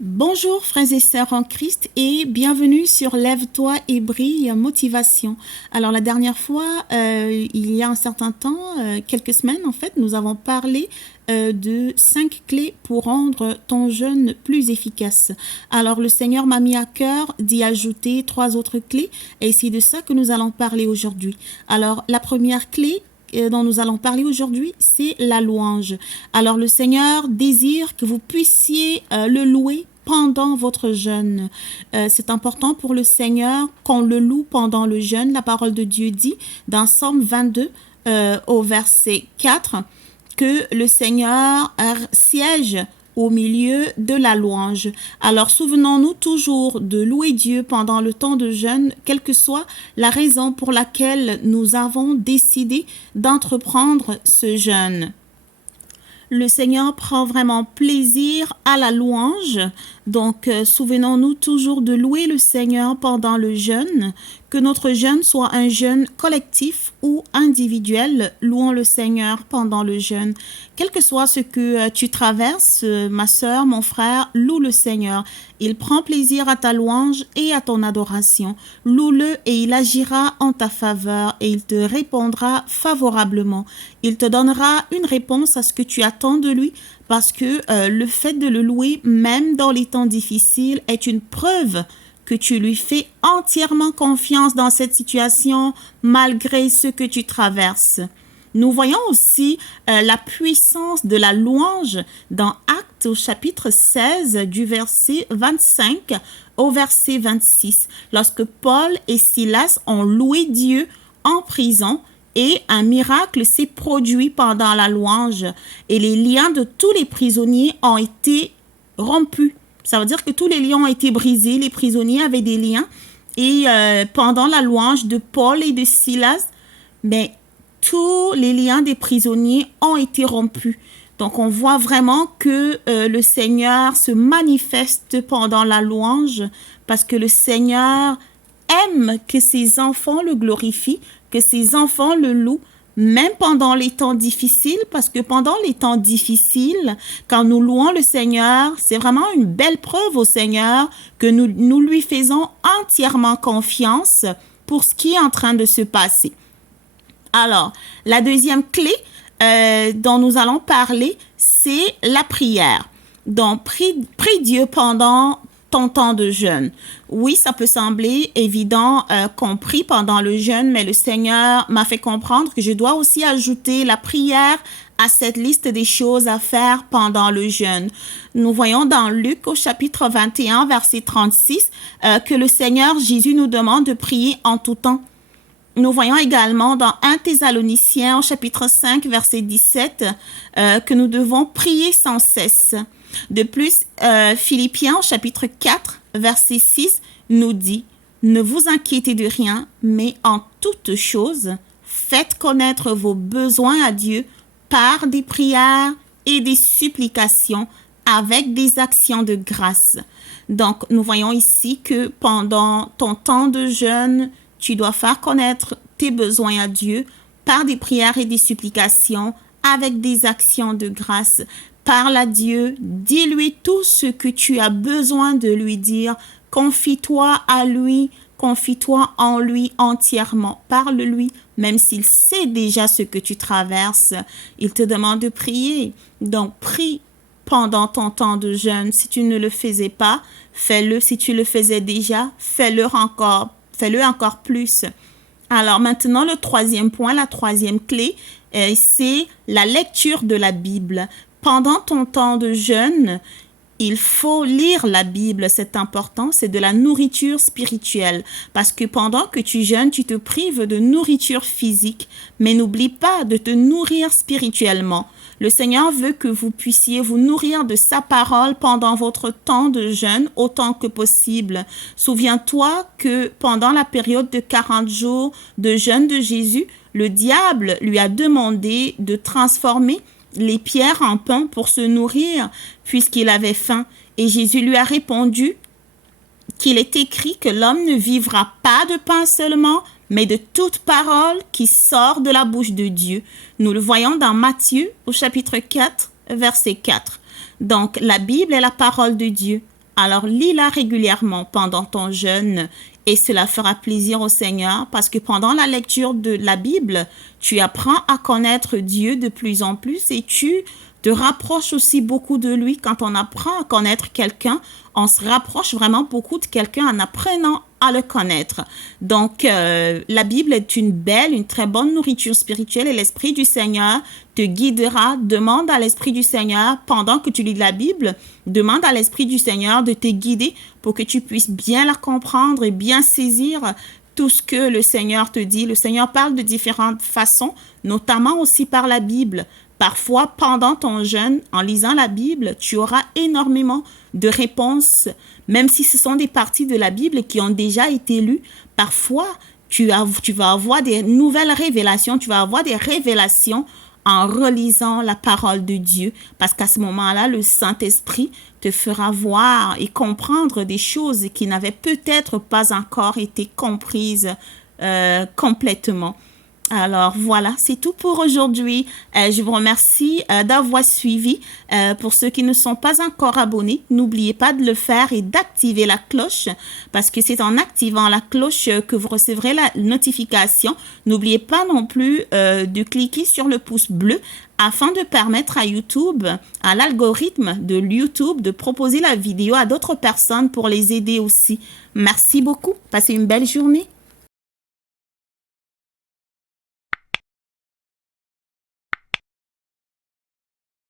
Bonjour frères et sœurs en Christ et bienvenue sur Lève-toi et brille motivation. Alors la dernière fois, il y a un certain temps, quelques semaines en fait, nous avons parlé de 5 clés pour rendre ton jeûne plus efficace. Alors le Seigneur m'a mis à cœur d'y ajouter 3 autres clés et c'est de ça que nous allons parler aujourd'hui. Alors la première clé dont nous allons parler aujourd'hui, c'est la louange. Alors le Seigneur désire que vous puissiez le louer pendant votre jeûne. C'est important pour le Seigneur qu'on le loue pendant le jeûne. La parole de Dieu dit dans Psaume 22 au verset 4 que le Seigneur siège au milieu de la louange. Alors souvenons-nous toujours de louer Dieu pendant le temps de jeûne, quelle que soit la raison pour laquelle nous avons décidé d'entreprendre ce jeûne. Le Seigneur prend vraiment plaisir à la louange. Donc, souvenons-nous toujours de louer le Seigneur pendant le jeûne, que notre jeûne soit un jeûne collectif ou individuel. Louons le Seigneur pendant le jeûne. Quel que soit ce que tu traverses, ma sœur, mon frère, loue le Seigneur. Il prend plaisir à ta louange et à ton adoration. Loue-le et il agira en ta faveur et il te répondra favorablement. Il te donnera une réponse à ce que tu attends de lui parce que le fait de le louer, même dans les temps difficiles, est une preuve que tu lui fais entièrement confiance dans cette situation malgré ce que tu traverses. Nous voyons aussi la puissance de la louange dans Actes au chapitre 16 du verset 25 au verset 26, lorsque Paul et Silas ont loué Dieu en prison et un miracle s'est produit pendant la louange et les liens de tous les prisonniers ont été rompus. Ça veut dire que tous les liens ont été brisés, les prisonniers avaient des liens et pendant la louange de Paul et de Silas, tous les liens des prisonniers ont été rompus. Donc, on voit vraiment que le Seigneur se manifeste pendant la louange parce que le Seigneur aime que ses enfants le glorifient, que ses enfants le louent, même pendant les temps difficiles, parce que pendant les temps difficiles, quand nous louons le Seigneur, c'est vraiment une belle preuve au Seigneur que nous lui faisons entièrement confiance pour ce qui est en train de se passer. Alors, la deuxième clé dont nous allons parler, c'est la prière. Donc, prie Dieu pendant ton temps de jeûne. Oui, ça peut sembler évident qu'on prie pendant le jeûne, mais le Seigneur m'a fait comprendre que je dois aussi ajouter la prière à cette liste des choses à faire pendant le jeûne. Nous voyons dans Luc au chapitre 21, verset 36, que le Seigneur Jésus nous demande de prier en tout temps. Nous voyons également dans 1 Thessaloniciens au chapitre 5, verset 17, que nous devons prier sans cesse. De plus, Philippiens au chapitre 4, verset 6, nous dit « Ne vous inquiétez de rien, mais en toutes choses, faites connaître vos besoins à Dieu par des prières et des supplications avec des actions de grâce. » Donc, nous voyons ici que pendant ton temps de jeûne, tu dois faire connaître tes besoins à Dieu par des prières et des supplications avec des actions de grâce. Parle à Dieu, dis-lui tout ce que tu as besoin de lui dire. Confie-toi à lui, confie-toi en lui entièrement. Parle-lui, même s'il sait déjà ce que tu traverses. Il te demande de prier. Donc, prie pendant ton temps de jeûne. Si tu ne le faisais pas, fais-le. Si tu le faisais déjà, fais-le encore plus. Alors maintenant, le troisième point, la troisième clé, c'est la lecture de la Bible. Pendant ton temps de jeûne, il faut lire la Bible, c'est important, c'est de la nourriture spirituelle. Parce que pendant que tu jeûnes, tu te prives de nourriture physique, mais n'oublie pas de te nourrir spirituellement. Le Seigneur veut que vous puissiez vous nourrir de sa parole pendant votre temps de jeûne autant que possible. Souviens-toi que pendant la période de 40 jours de jeûne de Jésus, le diable lui a demandé de transformer les pierres en pain pour se nourrir puisqu'il avait faim. Et Jésus lui a répondu qu'il est écrit que l'homme ne vivra pas de pain seulement, mais de toute parole qui sort de la bouche de Dieu. Nous le voyons dans Matthieu au chapitre 4, verset 4. Donc, la Bible est la parole de Dieu. Alors lis-la régulièrement pendant ton jeûne et cela fera plaisir au Seigneur parce que pendant la lecture de la Bible, tu apprends à connaître Dieu de plus en plus et tu te rapproches aussi beaucoup de lui. Quand on apprend à connaître quelqu'un, on se rapproche vraiment beaucoup de quelqu'un en apprenant à le connaître. Donc, la Bible est une très bonne nourriture spirituelle et l'Esprit du Seigneur te guidera. Demande à l'Esprit du Seigneur, pendant que tu lis la Bible, demande à l'Esprit du Seigneur de te guider pour que tu puisses bien la comprendre et bien saisir tout ce que le Seigneur te dit. Le Seigneur parle de différentes façons, notamment aussi par la Bible. Parfois, pendant ton jeûne, en lisant la Bible, tu auras énormément de réponses, même si ce sont des parties de la Bible qui ont déjà été lues. Parfois, tu vas avoir des nouvelles révélations, tu vas avoir des révélations en relisant la parole de Dieu, parce qu'à ce moment-là, le Saint-Esprit te fera voir et comprendre des choses qui n'avaient peut-être pas encore été comprises complètement. Alors voilà, c'est tout pour aujourd'hui. Je vous remercie d'avoir suivi. Pour ceux qui ne sont pas encore abonnés, n'oubliez pas de le faire et d'activer la cloche parce que c'est en activant la cloche que vous recevrez la notification. N'oubliez pas non plus de cliquer sur le pouce bleu afin de permettre à YouTube, à l'algorithme de YouTube, de proposer la vidéo à d'autres personnes pour les aider aussi. Merci beaucoup. Passez une belle journée.